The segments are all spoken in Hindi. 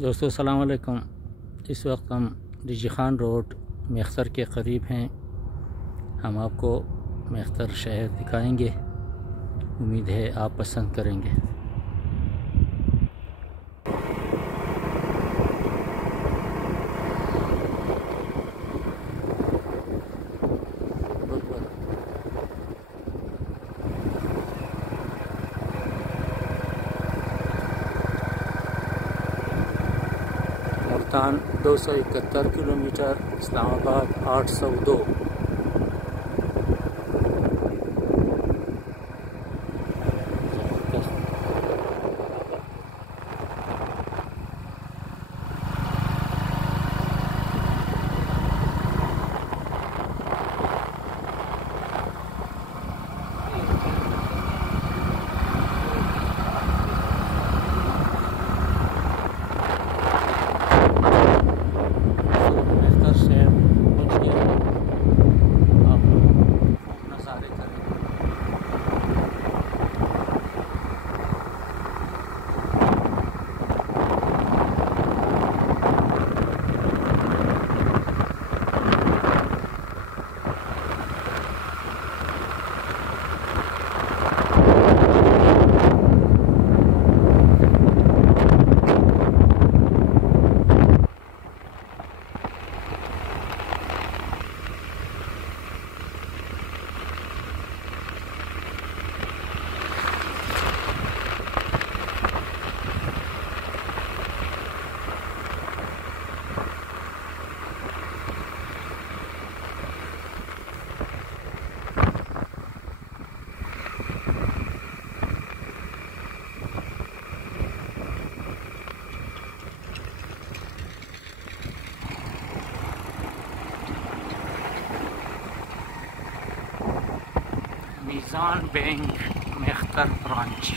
दोस्तों अस्सलाम वालेकुम। इस वक्त हम डीजी खान रोड मेख्तर के करीब हैं। हम आपको मेख्तर शहर दिखाएंगे। उम्मीद है आप पसंद करेंगे। Multan 271 kilometre, Islamabad 802। Meezan bank Mekhtar branch.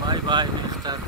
Bye bye Mekhtar.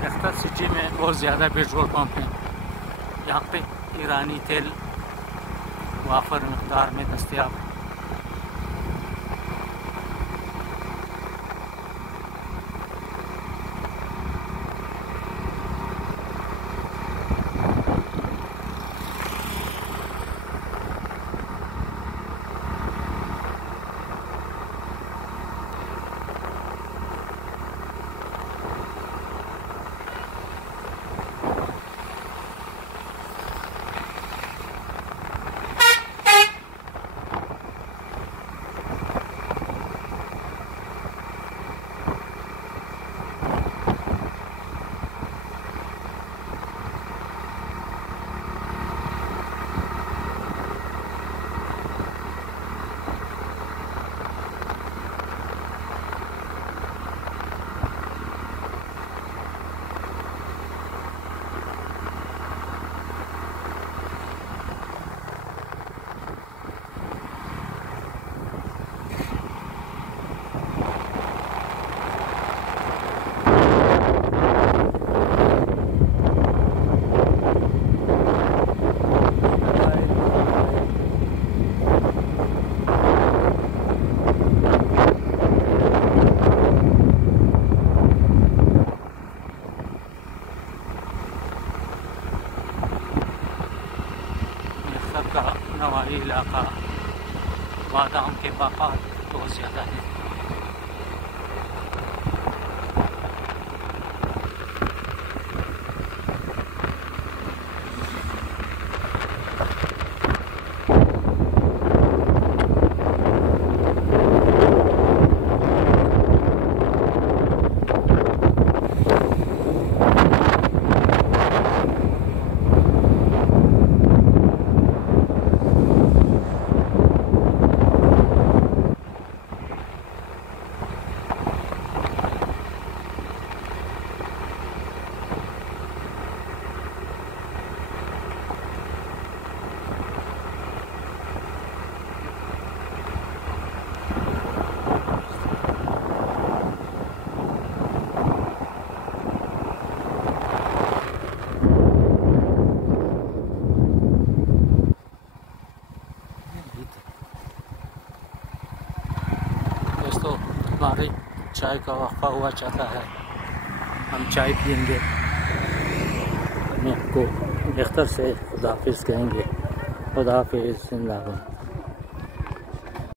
Mekhtar city में बहुत ज़्यादा पेट्रोल पंप हैं। यहाँ पे ईरानी तेल वाफर मकदार में दस्तयाब है। बादाम के बागात बहुत ज़्यादा हैं। दोस्तों हमारे चाय का वक्फा हुआ चाहता है, हम चाय पियेंगे। मैं आपको बेहतर से खुदा हाफिज़ कहेंगे। खुदा हाफिज़, जिंदाबाद।